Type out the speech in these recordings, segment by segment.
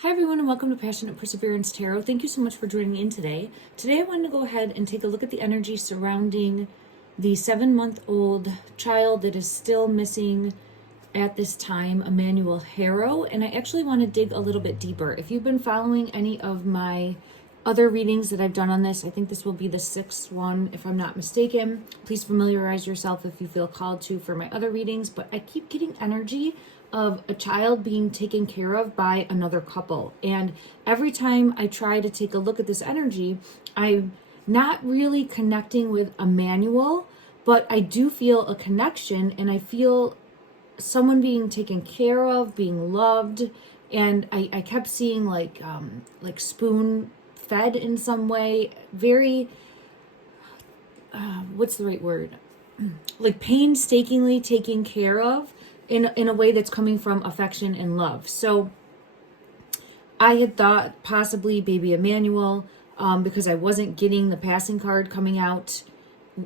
Hi everyone and welcome to Passionate Perseverance Tarot. Thank you so much for joining in today. Today I wanted to go ahead and take a look at the energy surrounding the 7-month-old child that is still missing at this time, Emmanuel Harrow, and I actually want to dig a little bit deeper. If you've been following any of my other readings that I've done on this, I think this will be the 6th one if I'm not mistaken. Please familiarize yourself if you feel called to for my other readings, but I keep getting energy of a child being taken care of by another couple. And every time I try to take a look at this energy, I'm not really connecting with Emmanuel, but I do feel a connection, and I feel someone being taken care of, being loved. And I kept seeing like spoon fed in some way, very what's the right word, like painstakingly taken care of in a way that's coming from affection and love. So I had thought possibly baby Emmanuel, because I wasn't getting the passing card coming out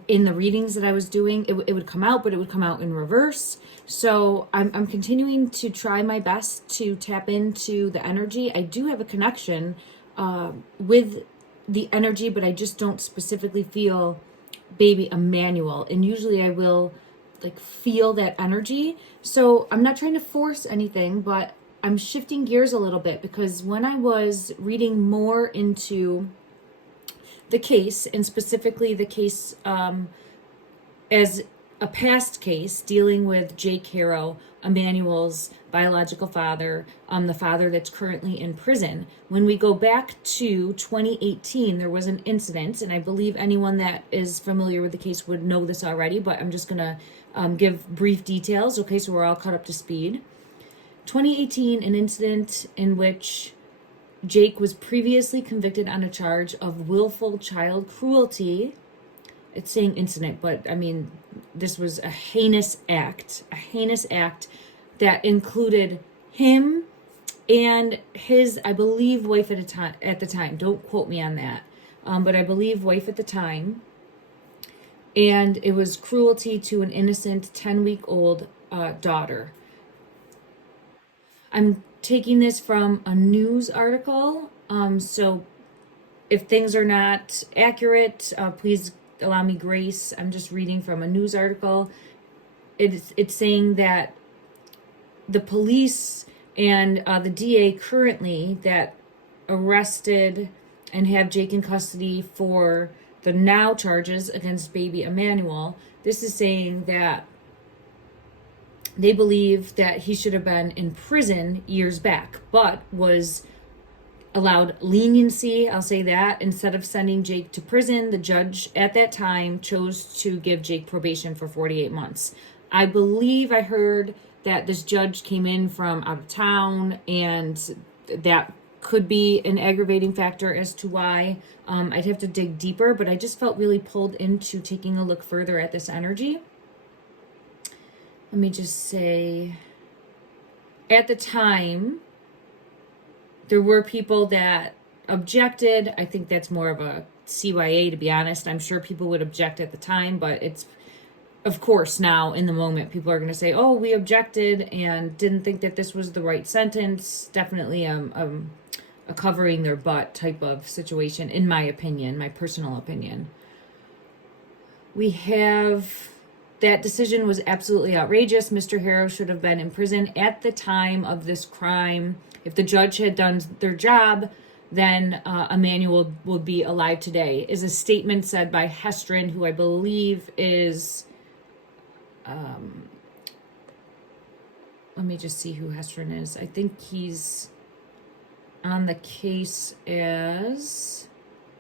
in the readings that I was doing. It would come out, but it would come out in reverse. So I'm continuing to try my best to tap into the energy. I do have a connection with the energy, but I just don't specifically feel baby Emmanuel. And usually I will like feel that energy. So I'm not trying to force anything, but I'm shifting gears a little bit, because when I was reading more into the case, and specifically the case as a past case dealing with Jake Harrow, Emmanuel's biological father, the father that's currently in prison. When we go back to 2018, there was an incident, and I believe anyone that is familiar with the case would know this already, but I'm just gonna give brief details, okay, so we're all caught up to speed. 2018, an incident in which Jake was previously convicted on a charge of willful child cruelty. It's saying incident, but I mean, this was a heinous act that included him and his, I believe, wife at the time. Don't quote me on that. But I believe wife at the time. And it was cruelty to an innocent 10-week-old daughter. I'm taking this from a news article. So if things are not accurate, please allow me grace. I'm just reading from a news article. It's saying that the police and the DA currently that arrested and have Jake in custody for the now charges against baby Emmanuel, this is saying that they believe that he should have been in prison years back, but was allowed leniency, I'll say that. Instead of sending Jake to prison, the judge at that time chose to give Jake probation for 48 months. I believe I heard that this judge came in from out of town, and that could be an aggravating factor as to why. I'd have to dig deeper, but I just felt really pulled into taking a look further at this energy. Let me just say, at the time, there were people that objected. I think that's more of a CYA, to be honest. I'm sure people would object at the time, but it's, of course, now in the moment, people are going to say, oh, we objected and didn't think that this was the right sentence. Definitely a covering their butt type of situation, in my opinion, my personal opinion. We have, that decision was absolutely outrageous. Mr. Harrow should have been in prison at the time of this crime. If the judge had done their job, then Emmanuel would be alive today, is a statement said by Hestron, who I believe is, let me just see who Hestron is. I think he's on the case as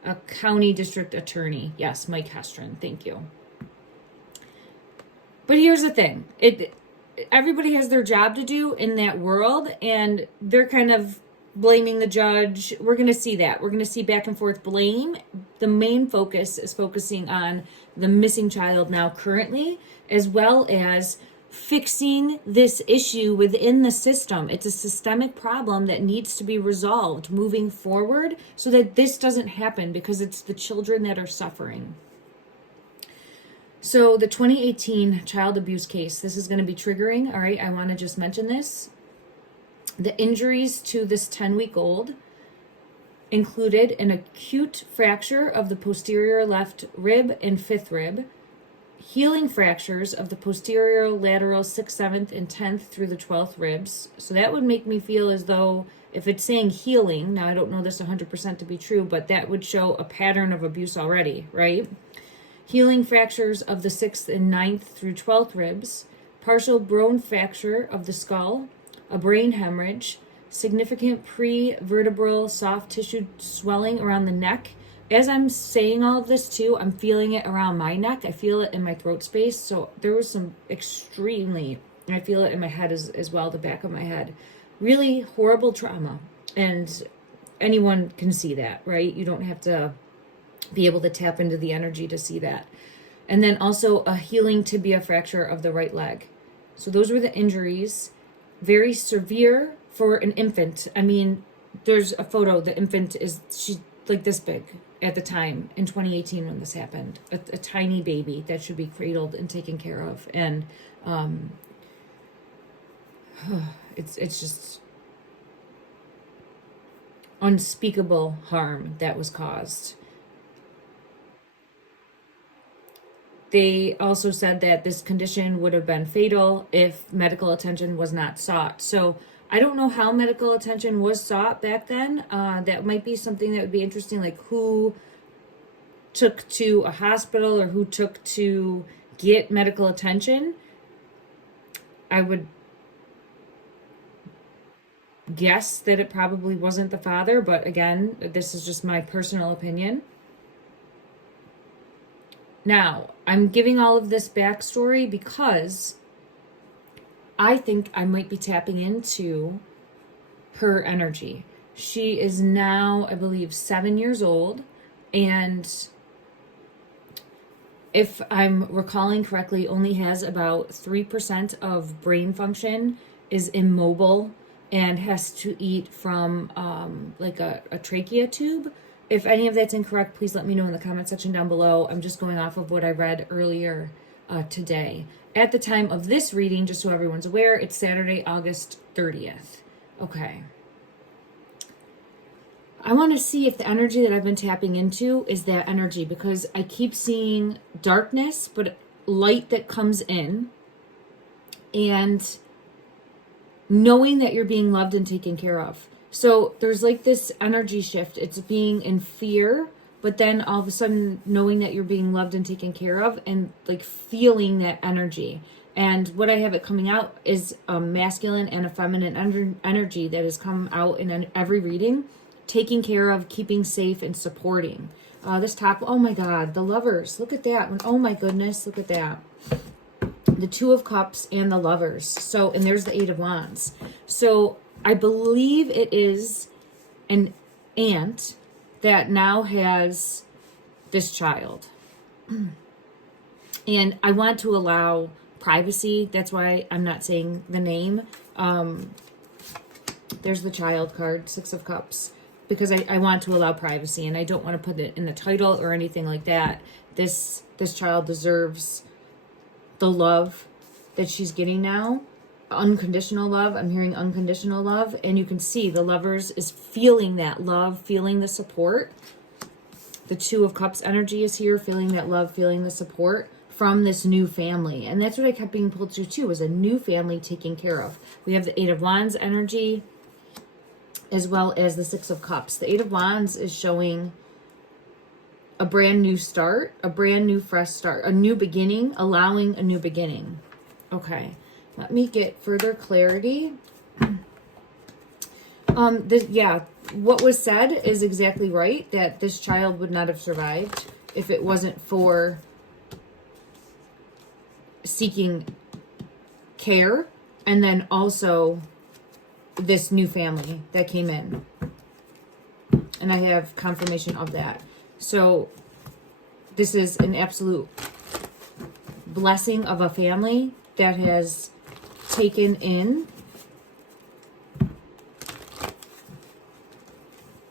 a county district attorney. Yes, Mike Hestron, thank you. But here's the thing. Everybody has their job to do in that world, and they're kind of blaming the judge. We're going to see that. We're going to see back and forth blame. The main focus is focusing on the missing child now currently, as well as fixing this issue within the system. It's a systemic problem that needs to be resolved moving forward so that this doesn't happen, because it's the children that are suffering. So the 2018 child abuse case, this is going to be triggering. All right, I want to just mention this. The injuries to this 10-week-old included an acute fracture of the posterior left rib and fifth rib, healing fractures of the posterior lateral 6th, 7th, and 10th through the 12th ribs. So that would make me feel as though if it's saying healing, now I don't know this 100% to be true, but that would show a pattern of abuse already, right? Healing fractures of the 6th and 9th through 12th ribs, partial bone fracture of the skull, a brain hemorrhage, significant pre-vertebral soft tissue swelling around the neck. As I'm saying all of this too, I'm feeling it around my neck. I feel it in my throat space. So there was some extremely, and I feel it in my head as well, the back of my head. Really horrible trauma. And anyone can see that, right? You don't have to be able to tap into the energy to see that. And then also a healing tibia fracture of the right leg. So those were the injuries. Very severe for an infant. I mean, there's a photo. The infant she's like this big at the time in 2018 when this happened. A tiny baby that should be cradled and taken care of. And it's just unspeakable harm that was caused. They also said that this condition would have been fatal if medical attention was not sought. So I don't know how medical attention was sought back then. That might be something that would be interesting, like who took to a hospital or who took to get medical attention. I would guess that it probably wasn't the father, but again, this is just my personal opinion. Now, I'm giving all of this backstory because I think I might be tapping into her energy. She is now, I believe, 7 years old, and if I'm recalling correctly, only has about 3% of brain function, is immobile, and has to eat from like a trachea tube. If any of that's incorrect, please let me know in the comment section down below. I'm just going off of what I read earlier today. At the time of this reading, just so everyone's aware, it's Saturday, August 30th. Okay. I want to see if the energy that I've been tapping into is that energy, because I keep seeing darkness, but light that comes in, and knowing that you're being loved and taken care of. So there's like this energy shift. It's being in fear, but then all of a sudden knowing that you're being loved and taken care of, and like feeling that energy. And what I have it coming out is a masculine and a feminine energy that has come out in every reading. Taking care of, keeping safe, and supporting. This top, oh my God, the Lovers. Look at that. Oh my goodness, look at that. The Two of Cups and the Lovers. So, and there's the Eight of Wands. So I believe it is an aunt that now has this child. And I want to allow privacy. That's why I'm not saying the name. There's the child card, Six of Cups. Because I want to allow privacy, and I don't want to put it in the title or anything like that. This child deserves the love that she's getting now. Unconditional love. I'm hearing unconditional love. And you can see the Lovers is feeling that love, feeling the support. The Two of Cups energy is here, feeling that love, feeling the support from this new family. And that's what I kept being pulled to too, was a new family taken care of. We have the Eight of Wands energy, as well as the Six of Cups. The Eight of Wands is showing a brand new start, a brand new fresh start, a new beginning, allowing a new beginning. Okay, let me get further clarity. What was said is exactly right, that this child would not have survived if it wasn't for seeking care, and then also this new family that came in. And I have confirmation of that. So this is an absolute blessing of a family that has taken in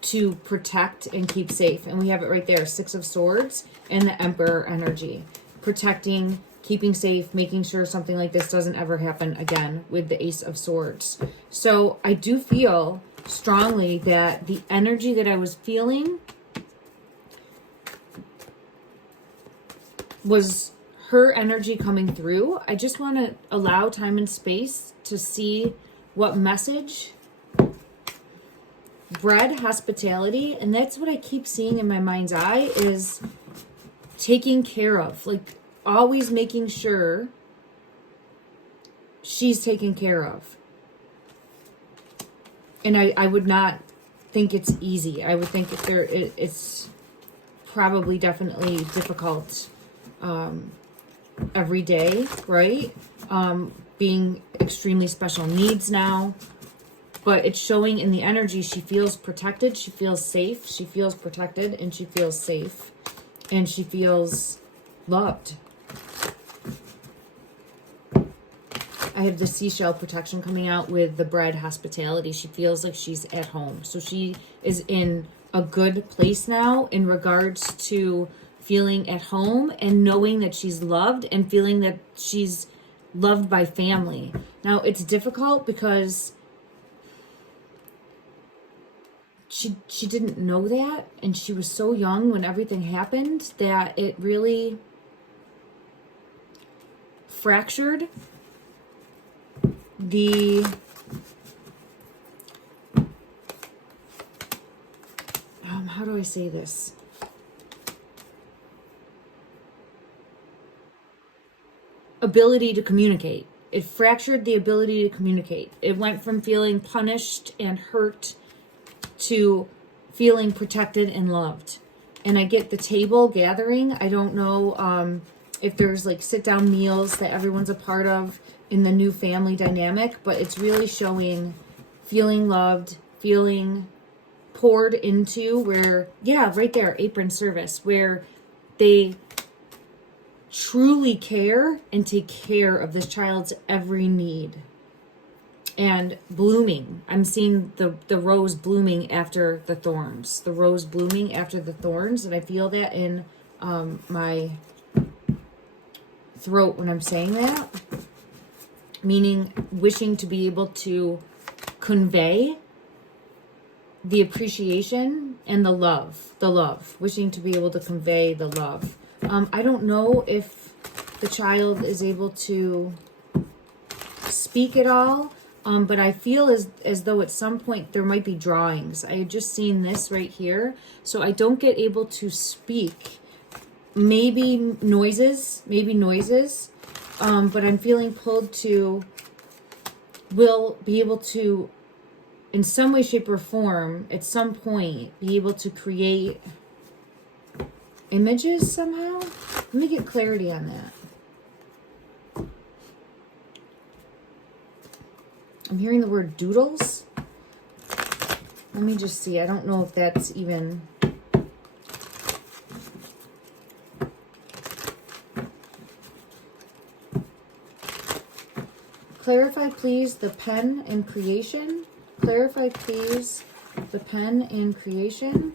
to protect and keep safe. And we have it right there, Six of Swords and the Emperor energy. Protecting, keeping safe, making sure something like this doesn't ever happen again with the Ace of Swords. So I do feel strongly that the energy that I was feeling was her energy coming through. I just want to allow time and space to see what message. Bread, hospitality, and that's what I keep seeing in my mind's eye, is taking care of, like always making sure she's taken care of. And I would not think it's easy. I would think if it's probably definitely difficult every day, right? Being extremely special needs now. But it's showing in the energy, she feels protected, she feels safe, she feels protected, and she feels safe, and she feels loved. I have the seashell protection coming out with the bread, hospitality. She feels like she's at home. So she is in a good place now in regards to feeling at home and knowing that she's loved and feeling that she's loved by family. Now, it's difficult because she didn't know that, and she was so young when everything happened that it really fractured the how do I say this? Ability to communicate. It fractured the ability to communicate. It went from feeling punished and hurt to feeling protected and loved. And I get the table gathering. I don't know if there's like sit down meals that everyone's a part of in the new family dynamic, but it's really showing feeling loved, feeling poured into, where, yeah, right there, apron service, where they truly care and take care of this child's every need. And blooming. I'm seeing the rose blooming after the thorns. The rose blooming after the thorns. And I feel that in my throat when I'm saying that. Meaning wishing to be able to convey the appreciation and the love. The love. Wishing to be able to convey the love. I don't know if the child is able to speak at all. But I feel as though at some point there might be drawings. I had just seen this right here. So I don't get able to speak. Maybe noises. But I'm feeling pulled to, will be able to, in some way, shape, or form, at some point, be able to create images somehow. Let me get clarity on that. I'm hearing the word doodles. Let me just see. I don't know if that's even... Clarify, please, the pen and creation. Clarify, please, the pen and creation.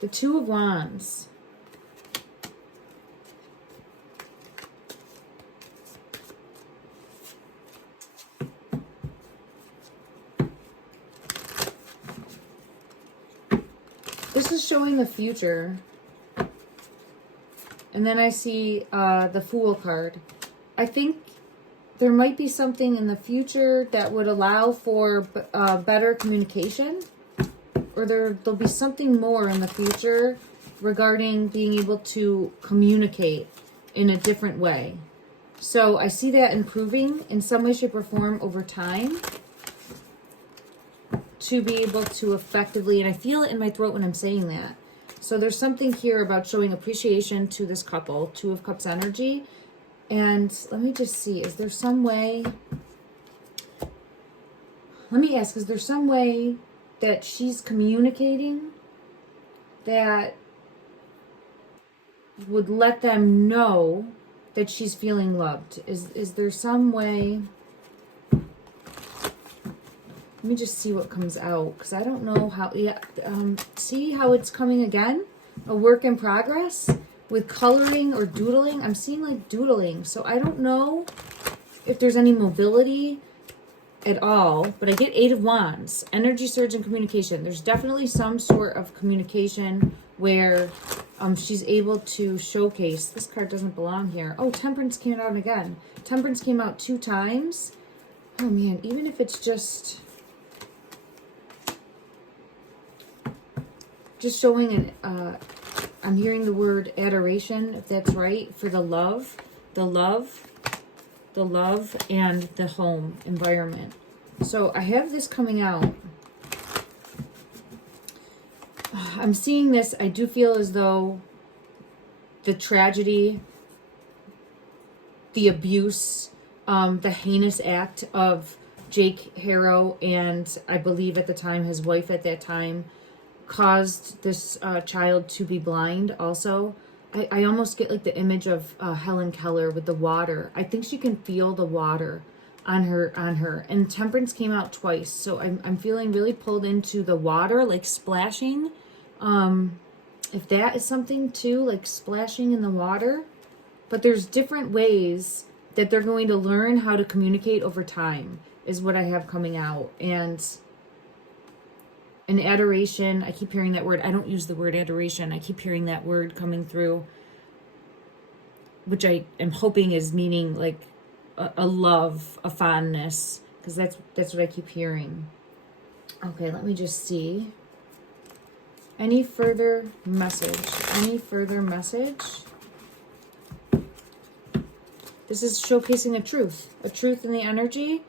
The Two of Wands. This is showing the future. And then I see the Fool card. I think there might be something in the future that would allow for better communication. Or there'll be something more in the future regarding being able to communicate in a different way. So I see that improving in some way, shape, or form over time. To be able to effectively, and I feel it in my throat when I'm saying that. So there's something here about showing appreciation to this couple, Two of Cups energy. And let me just see, is there some way, let me ask, is there some way that she's communicating that would let them know that she's feeling loved? Is there some way Let me just see what comes out, because I don't know how, yeah, see how it's coming again? A work in progress with coloring or doodling. I'm seeing like doodling, so I don't know if there's any mobility at all, but I get 8 of Wands, energy surge and communication. There's definitely some sort of communication where she's able to showcase. This card doesn't belong here. Oh, Temperance came out again. Temperance came out 2 times. Oh man, even if it's just showing an, I'm hearing the word adoration, if that's right, for the love, and the home environment. So I have this coming out. I'm seeing this. I do feel as though the tragedy, the abuse, the heinous act of Jake Harrow, and I believe at the time his wife at that time, caused this child to be blind also. I almost get like the image of Helen Keller with the water. I think she can feel the water on her. And Temperance came out twice. So I'm feeling really pulled into the water, like splashing. If that is something too, like splashing in the water. But there's different ways that they're going to learn how to communicate over time is what I have coming out. And an adoration, I keep hearing that word. I don't use the word adoration. I keep hearing that word coming through, which I am hoping is meaning like a love, a fondness, because that's what I keep hearing. Okay, let me just see. Any further message? Any further message? This is showcasing a truth in the energy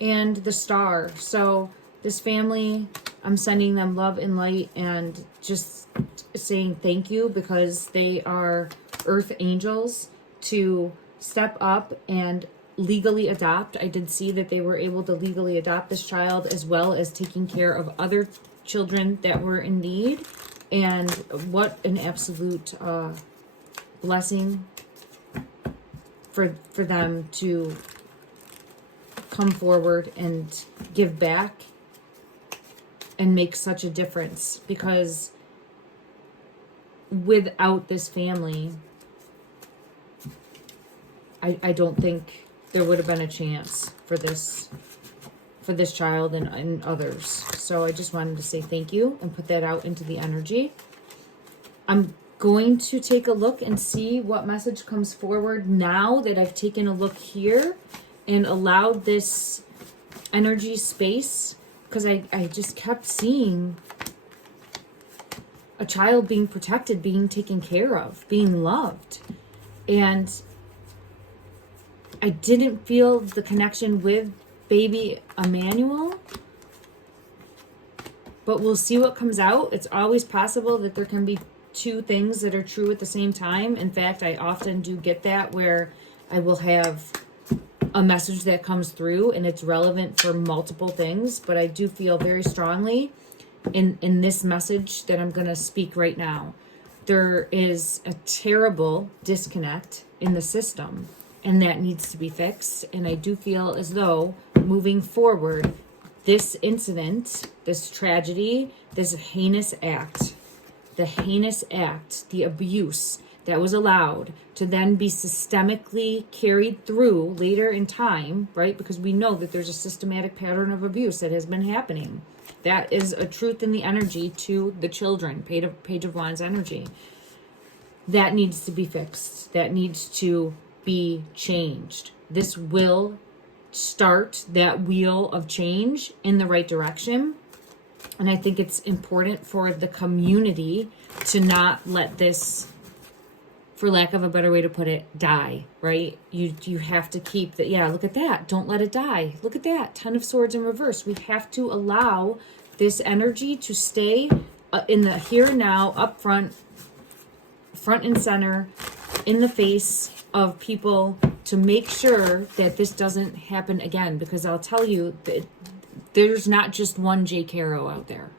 and the star. So this family, I'm sending them love and light and just saying thank you, because they are earth angels to step up and legally adopt. I did see that they were able to legally adopt this child, as well as taking care of other children that were in need. And what an absolute blessing for them to come forward and give back and make such a difference, because without this family, I don't think there would have been a chance for this child and others. So I just wanted to say thank you and put that out into the energy. I'm going to take a look and see what message comes forward now that I've taken a look here and allowed this energy space, because I just kept seeing a child being protected, being taken care of, being loved. And I didn't feel the connection with baby Emmanuel, but we'll see what comes out. It's always possible that there can be 2 things that are true at the same time. In fact, I often do get that, where I will have a message that comes through and it's relevant for multiple things, but I do feel very strongly in this message that I'm going to speak right now. There is a terrible disconnect in the system, and that needs to be fixed. And I do feel as though moving forward, this incident, this tragedy, this heinous act, the abuse that was allowed to then be systemically carried through later in time, right? Because we know that there's a systematic pattern of abuse that has been happening. That is a truth in the energy to the children, Page of Wands energy. That needs to be fixed. That needs to be changed. This will start that wheel of change in the right direction. And I think it's important for the community to not let this, for lack of a better way to put it, die, right? You have to keep that. Yeah, look at that. Don't let it die. Look at that. 10 of Swords in reverse. We have to allow this energy to stay in the here and now, up front and center, in the face of people, to make sure that this doesn't happen again. Because I'll tell you that there's not just one Jake Harrow out there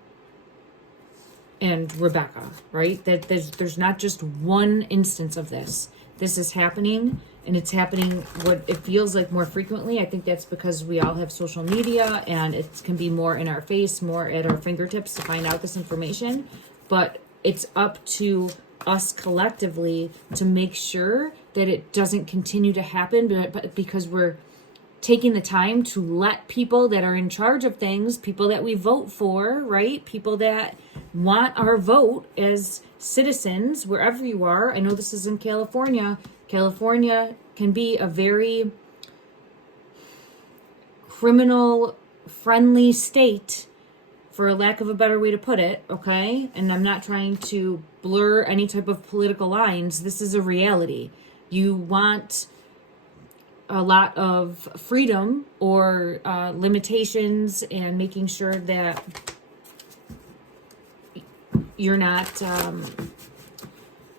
and Rebecca, right? That there's not just one instance of this. this is happening, and it's happening what it feels like more frequently. I think that's because we all have social media and it can be more in our face, more at our fingertips to find out this information. But it's up to us collectively to make sure that it doesn't continue to happen, but because we're taking the time to let people that are in charge of things, people that we vote for, right? People that want our vote as citizens, wherever you are. I know this is in California. California can be a very criminal friendly state, for lack of a better way to put it, okay? And I'm not trying to blur any type of political lines. This is a reality. You want a lot of freedom or limitations, and making sure that you're not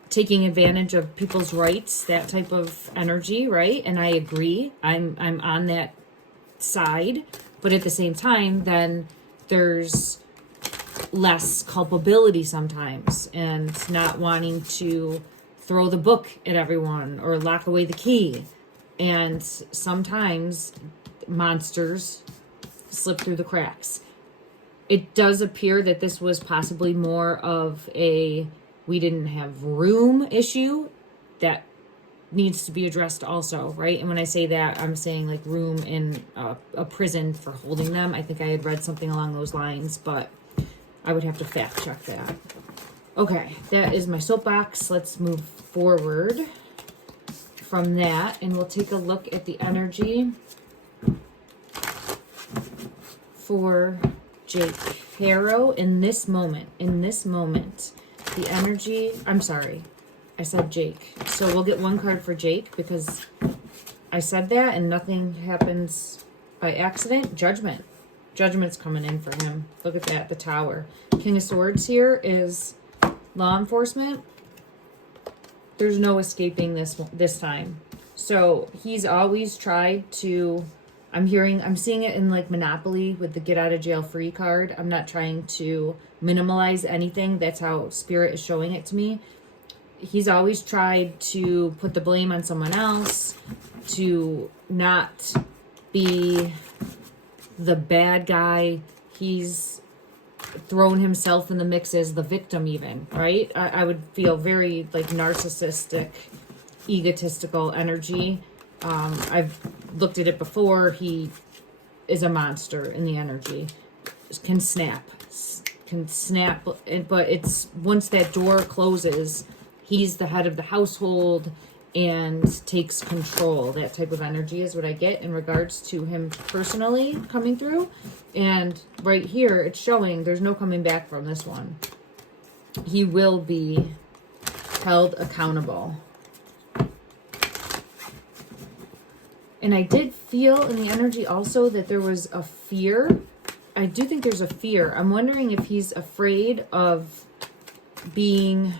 taking advantage of people's rights, that type of energy, right? And I agree. I'm on that side, but at the same time, then there's less culpability sometimes, and not wanting to throw the book at everyone or lock away the key. And sometimes monsters slip through the cracks. It does appear that this was possibly more of a we didn't have room issue that needs to be addressed also, right? And when I say that, I'm saying like room in a prison for holding them. I think I had read something along those lines, but I would have to fact check that. Okay, that is my soapbox. Let's move forward from that, and we'll take a look at the energy for Jake Harrow in this moment. The energy, I'm sorry, I said Jake. So we'll get one card for Jake because I said that and nothing happens by accident. Judgment. Judgment's coming in for him. Look at that, the Tower. King of Swords here is law enforcement. There's no escaping this time. So he's always tried to, I'm seeing it in like Monopoly with the get out of jail free card. I'm not trying to minimalize anything. That's how Spirit is showing it to me. He's always tried to put the blame on someone else, to not be the bad guy. He's thrown himself in the mix as the victim even, right? I would feel very like narcissistic, egotistical energy. I've looked at it before. He is a monster in the energy. Can snap, but it's once that door closes, he's the head of the household and takes control. That type of energy is what I get in regards to him personally coming through. And right here, it's showing there's no coming back from this one. He will be held accountable. And I did feel in the energy also that there was a fear. I do think there's a fear. I'm wondering if he's afraid of being,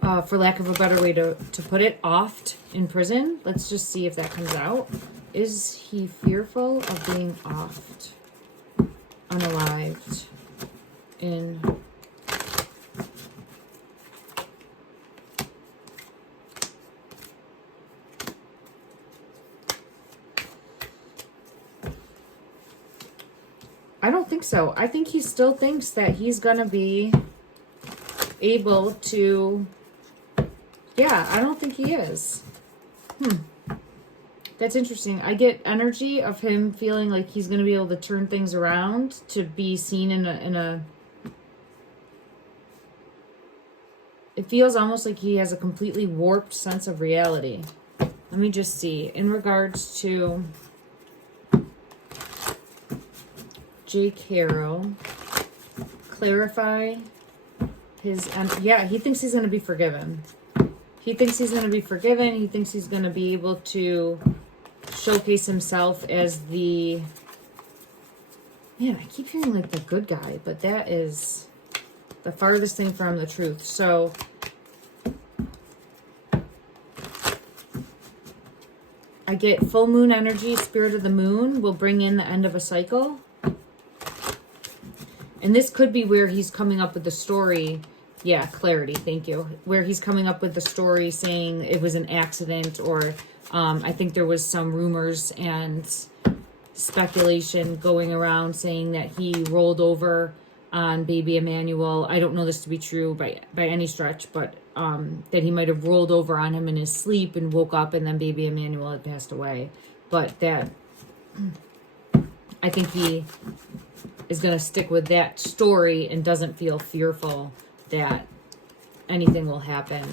for lack of a better way to put it, offed in prison. Let's just see if that comes out. Is he fearful of being offed, unalived in... I don't think so. I think he still thinks that he's going to be able to... Yeah, I don't think he is. That's interesting. I get energy of him feeling like he's going to be able to turn things around to be seen in a... It feels almost like he has a completely warped sense of reality. Let me just see. In regards to... Jake Harrow, clarify his... yeah, he thinks he's going to be forgiven. He thinks he's going to be forgiven. He thinks he's going to be able to showcase himself as the... Man, I keep hearing like the good guy, but that is the farthest thing from the truth. So... I get full moon energy. Spirit of the moon will bring in the end of a cycle. And this could be where he's coming up with the story Yeah, clarity, thank you. Where he's coming up with the story saying it was an accident, or I think there was some rumors and speculation going around saying that he rolled over on baby Emmanuel. I don't know this to be true by any stretch, but that he might have rolled over on him in his sleep and woke up and then baby Emmanuel had passed away. But that, I think he is going to stick with that story and doesn't feel fearful that anything will happen.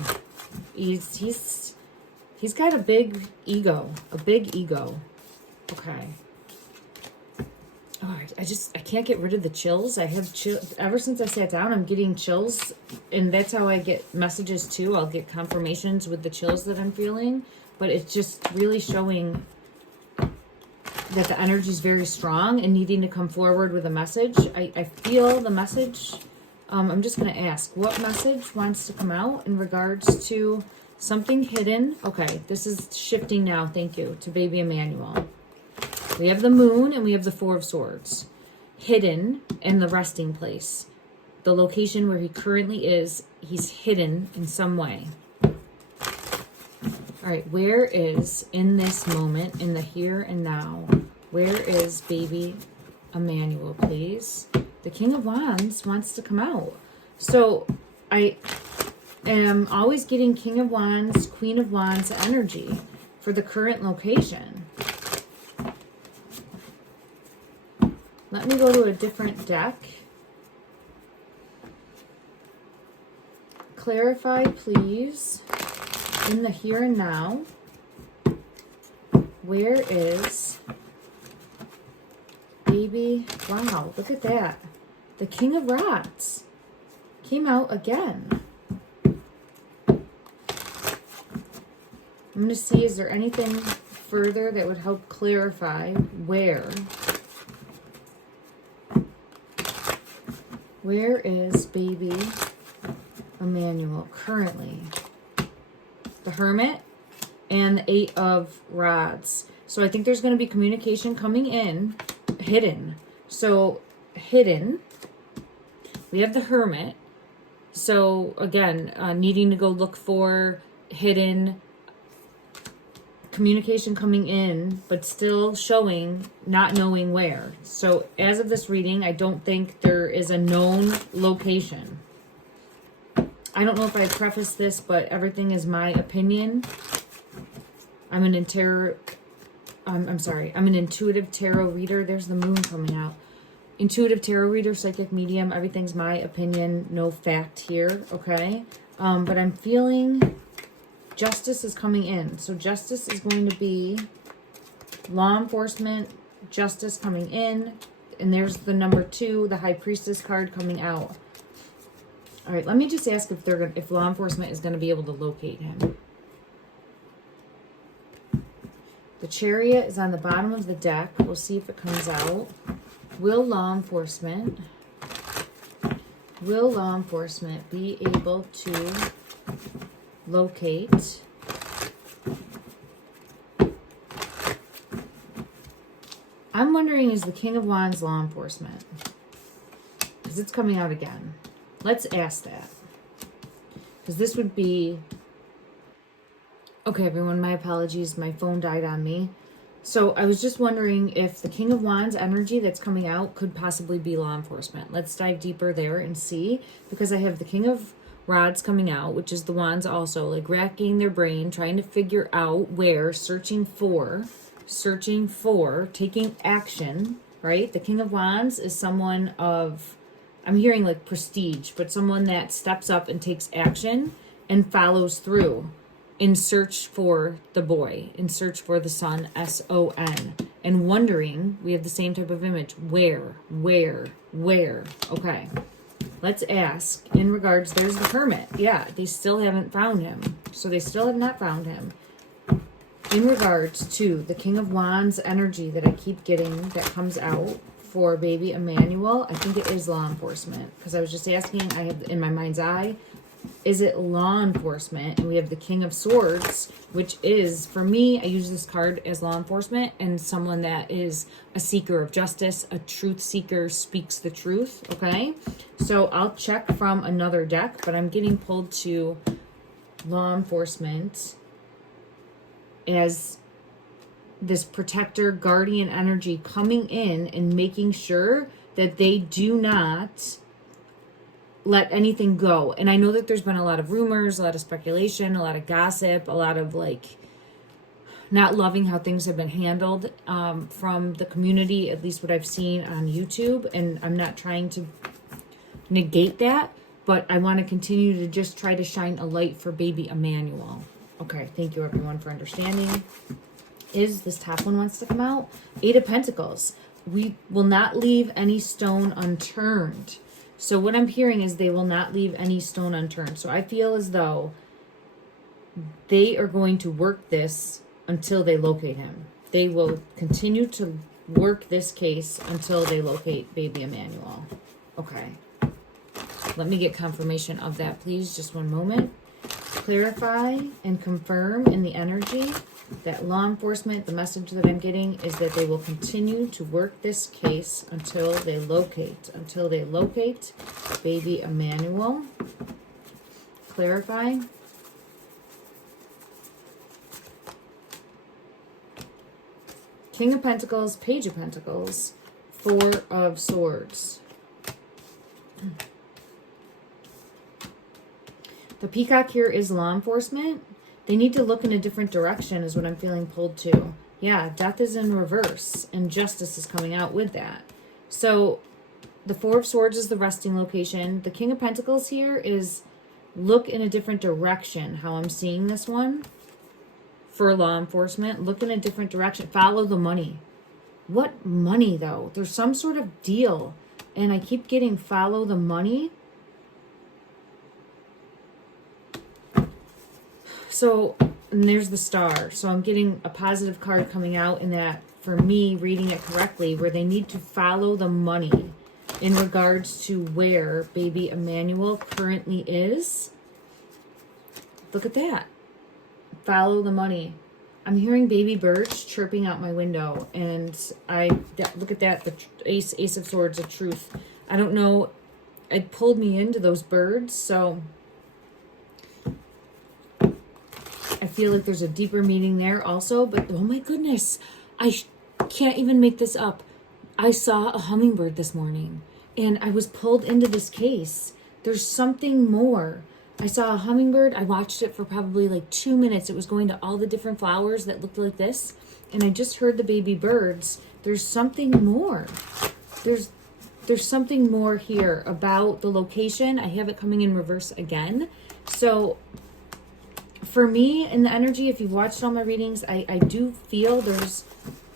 He's got a big ego, Okay. Oh, I can't get rid of the chills. I have chills ever since I sat down. I'm getting chills, and that's how I get messages too. I'll get confirmations with the chills that I'm feeling, but it's just really showing that the energy is very strong and needing to come forward with a message. I feel the message. I'm just going to ask, what message wants to come out in regards to something hidden? Okay, this is shifting now. Thank you to baby Emmanuel. We have the moon and we have the Four of Swords. Hidden in the resting place. The location where he currently is, he's hidden in some way. All right, where is, in this moment, in the here and now, where is baby Emmanuel, please? The King of Wands wants to come out. So I am always getting King of Wands, Queen of Wands energy for the current location. Let me go to a different deck. Clarify, please, in the here and now, where is baby? Wow, look at that. The King of Rods came out again. I'm going to see, is there anything further that would help clarify where? Where is baby Emmanuel currently? The Hermit and the Eight of Rods. So I think there's going to be communication coming in, hidden. So hidden. We have the Hermit. So again, needing to go look for hidden communication coming in, but still showing not knowing where. So as of this reading, I don't think there is a known location. I don't know if I prefaced this, but everything is my opinion. I'm an intuitive tarot reader. There's the moon coming out. Intuitive tarot reader, psychic medium. Everything's my opinion, no fact here, okay? But I'm feeling justice is coming in. So justice is going to be law enforcement, justice coming in. And there's the number 2, the High Priestess card coming out. All right, let me just ask if law enforcement is going to be able to locate him. The Chariot is on the bottom of the deck. We'll see if it comes out. Will law enforcement be able to locate I'm wondering, is the King of Wands law enforcement? Because it's coming out again. Let's ask that. Because this would be... Okay, everyone, my apologies. My phone died on me. So I was just wondering if the King of Wands energy that's coming out could possibly be law enforcement. Let's dive deeper there and see. Because I have the King of Rods coming out, which is the wands also, like racking their brain, trying to figure out where, searching for, taking action, right? The King of Wands is someone of, I'm hearing like prestige, but someone that steps up and takes action and follows through in search for the boy, in search for the son, S-O-N, and wondering, we have the same type of image, where? Okay. Let's ask in regards, there's the Hermit. Yeah, they still haven't found him. So they still have not found him. In regards to the King of Wands energy that I keep getting that comes out for baby Emmanuel, I think it is law enforcement. Because I was just asking, I have in my mind's eye, Is it law enforcement? And we have the King of Swords, which is, for me, I use this card as law enforcement and someone that is a seeker of justice, a truth seeker, speaks the truth, okay? So I'll check from another deck, but I'm getting pulled to law enforcement as this protector, guardian energy coming in and making sure that they do not let anything go. And I know that there's been a lot of rumors, a lot of speculation, a lot of gossip, a lot of like not loving how things have been handled from the community, at least what I've seen on YouTube. And I'm not trying to negate that, but I want to continue to just try to shine a light for baby Emmanuel. Okay, thank you everyone for understanding. Is this top one wants to come out? 8 of Pentacles. We will not leave any stone unturned. So what I'm hearing is they will not leave any stone unturned. So I feel as though they are going to work this until they locate him. They will continue to work this case until they locate baby Emmanuel. Okay. Let me get confirmation of that, please. Just one moment. Clarify and confirm in the energy that law enforcement, the message that I'm getting is that they will continue to work this case until they locate baby Emmanuel. Clarify. King of Pentacles, Page of Pentacles, 4 of Swords. The peacock here is law enforcement. They need to look in a different direction is what I'm feeling pulled to. Yeah, death is in reverse and justice is coming out with that. So the 4 of Swords is the resting location. The King of Pentacles here is look in a different direction, how I'm seeing this one for law enforcement. Look in a different direction. Follow the money. What money, though? There's some sort of deal, and I keep getting follow the money. So, and there's the Star. So I'm getting a positive card coming out in that, for me, reading it correctly, where they need to follow the money in regards to where baby Emmanuel currently is. Look at that. Follow the money. I'm hearing baby birds chirping out my window, and look at that, the Ace of Swords, the truth. I don't know, it pulled me into those birds, so I feel like there's a deeper meaning there also, but oh my goodness, I can't even make this up. I saw a hummingbird this morning, and I was pulled into this case. There's something more. I saw a hummingbird. I watched it for probably like 2 minutes. It was going to all the different flowers that looked like this, and I just heard the baby birds. There's something more. There's something more here about the location. I have it coming in reverse again. So for me, in the energy, if you've watched all my readings, I do feel there's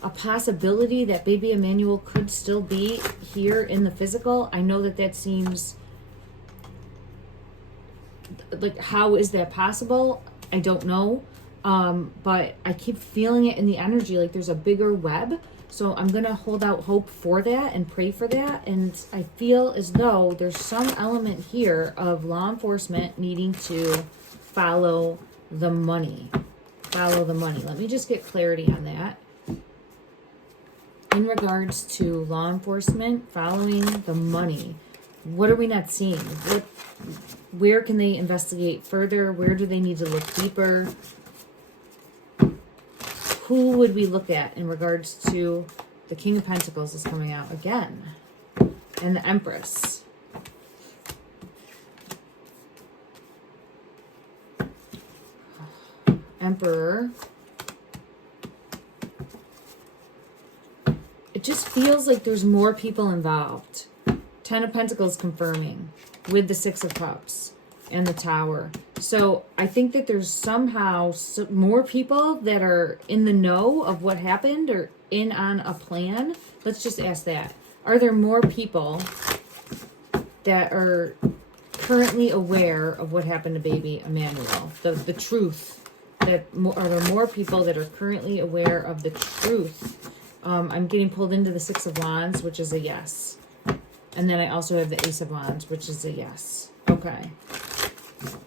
a possibility that baby Emmanuel could still be here in the physical. I know that seems like, how is that possible? I don't know. But I keep feeling it in the energy, like there's a bigger web. So I'm going to hold out hope for that and pray for that. And I feel as though there's some element here of law enforcement needing to follow the money. Follow the money. Let me just get clarity on that. In regards to law enforcement following the money, what are we not seeing? Where can they investigate further? Where do they need to look deeper? Who would we look at in regards to the King of Pentacles is coming out again, and the Empress? Emperor. It just feels like there's more people involved. 10 of Pentacles confirming with the 6 of Cups and the Tower. So I think that there's somehow more people that are in the know of what happened or in on a plan. Let's just ask that. Are there more people that are currently aware of what happened to baby Emmanuel? The truth. Are there more people that are currently aware of the truth? I'm getting pulled into the 6 of Wands, which is a yes. And then I also have the Ace of Wands, which is a yes. Okay.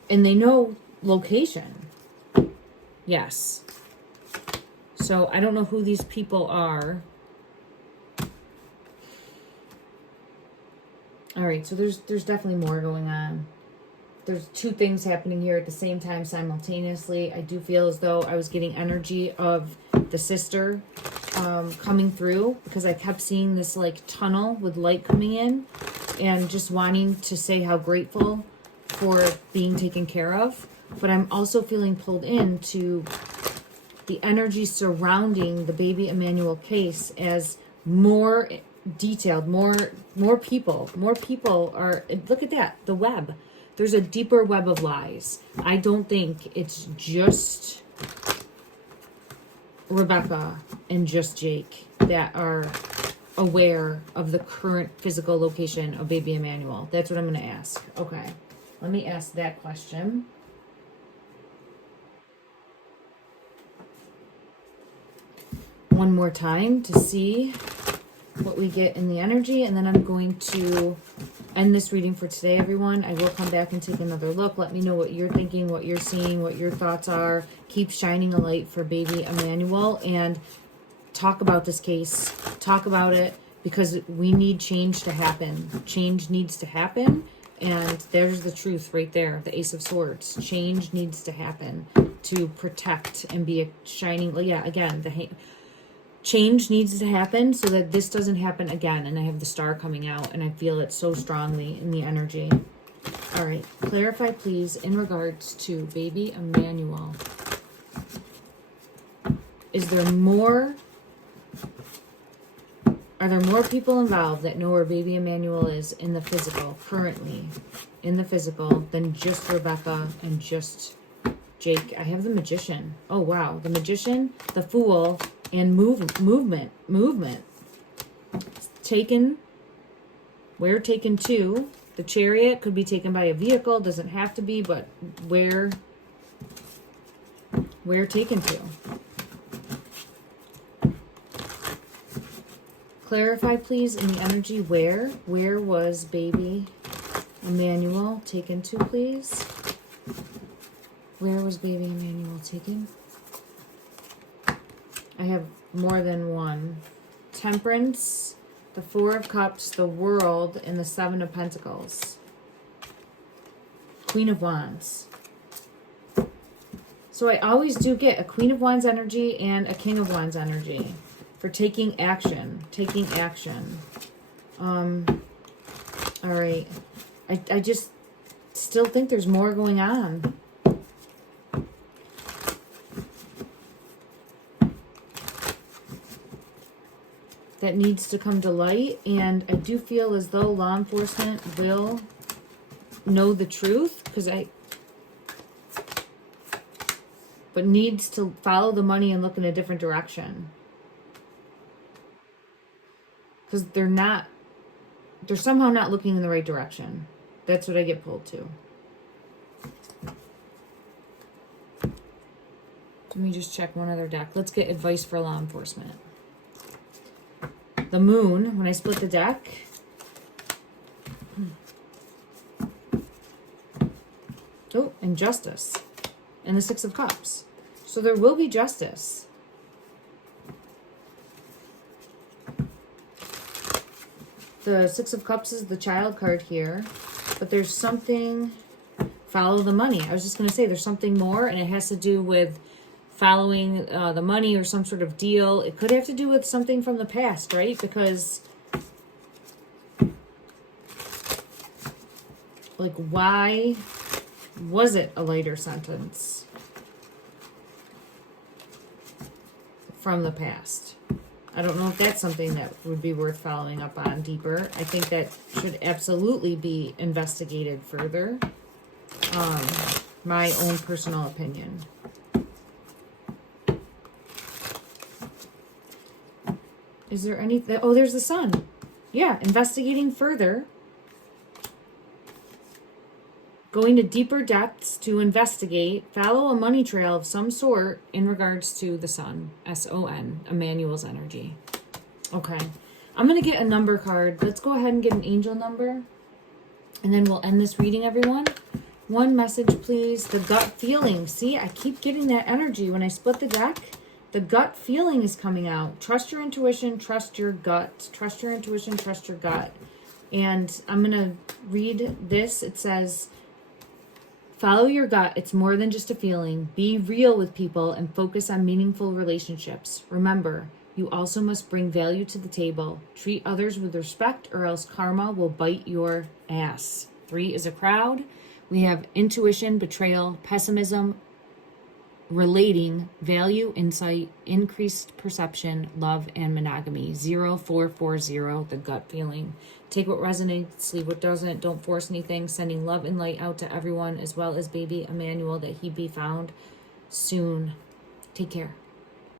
And they know location. Yes. So I don't know who these people are. All right, so there's definitely more going on. There's two things happening here at the same time simultaneously. I do feel as though I was getting energy of the sister coming through, because I kept seeing this like tunnel with light coming in and just wanting to say how grateful for being taken care of. But I'm also feeling pulled into the energy surrounding the baby Emmanuel case as more detailed, more people are, look at that, the web. There's a deeper web of lies. I don't think it's just Rebecca and just Jake that are aware of the current physical location of baby Emmanuel. That's what I'm going to ask. Okay, let me ask that question. One more time to see what we get in the energy, and then I'm going to end this reading for today, everyone. I will come back and take another look. Let me know what you're thinking, what you're seeing, what your thoughts are. Keep shining a light for baby Emmanuel, and talk about this case. Talk about it, because we need change to happen. Change needs to happen, and there's the truth right there, the Ace of Swords. Change needs to happen to protect and be a shining, yeah, again, change needs to happen so that this doesn't happen again. And I have the star coming out, and I feel it so strongly in the energy. All right, clarify please in regards to baby Emmanuel. Is there more? Are there more people involved that know where baby Emmanuel is in the physical, currently in the physical, than just Rebecca and just Jake? I have the Magician. Oh wow, the Magician, the Fool, and movement. Taken. Where taken to? The Chariot could be taken by a vehicle, doesn't have to be, but where taken to? Clarify please in the energy where was baby Emmanuel taken to, please? Where was baby Emmanuel taken? I have more than one. Temperance, the Four of Cups, the World, and the Seven of Pentacles. Queen of Wands. So I always do get a Queen of Wands energy and a King of Wands energy for taking action. Taking action. All right. I just still think there's more going on. That needs to come to light, and I do feel as though law enforcement will know the truth, but needs to follow the money and look in a different direction, because they're somehow not looking in the right direction. That's what I get pulled to. Let me just check one other deck. Let's get advice for law enforcement. The Moon, when I split the deck. Oh, and Justice. And the Six of Cups. So there will be justice. The Six of Cups is the Child card here. But there's something... Follow the money. I was just going to say there's something more, and it has to do with following the money or some sort of deal. It could have to do with something from the past, right? Because, like, why was it a lighter sentence from the past? I don't know if that's something that would be worth following up on deeper. I think that should absolutely be investigated further. My own personal opinion. Is there anything? Oh, there's the Sun. Yeah, investigating further. Going to deeper depths to investigate. Follow a money trail of some sort in regards to the Sun. S-O-N. Emmanuel's energy. Okay. I'm going to get a number card. Let's go ahead and get an angel number. And then we'll end this reading, everyone. One message, please. The gut feeling. See, I keep getting that energy when I split the deck. The gut feeling is coming out. Trust your intuition, trust your gut. Trust your intuition, trust your gut. And I'm going to read this. It says, follow your gut. It's more than just a feeling. Be real with people and focus on meaningful relationships. Remember, you also must bring value to the table. Treat others with respect or else karma will bite your ass. 3 is a crowd. We have intuition, betrayal, pessimism, relating, value, insight, increased perception, love, and monogamy. 0440, the gut feeling. Take what resonates, leave what doesn't. Don't force anything. Sending love and light out to everyone, as well as baby Emmanuel, that he be found soon. Take care.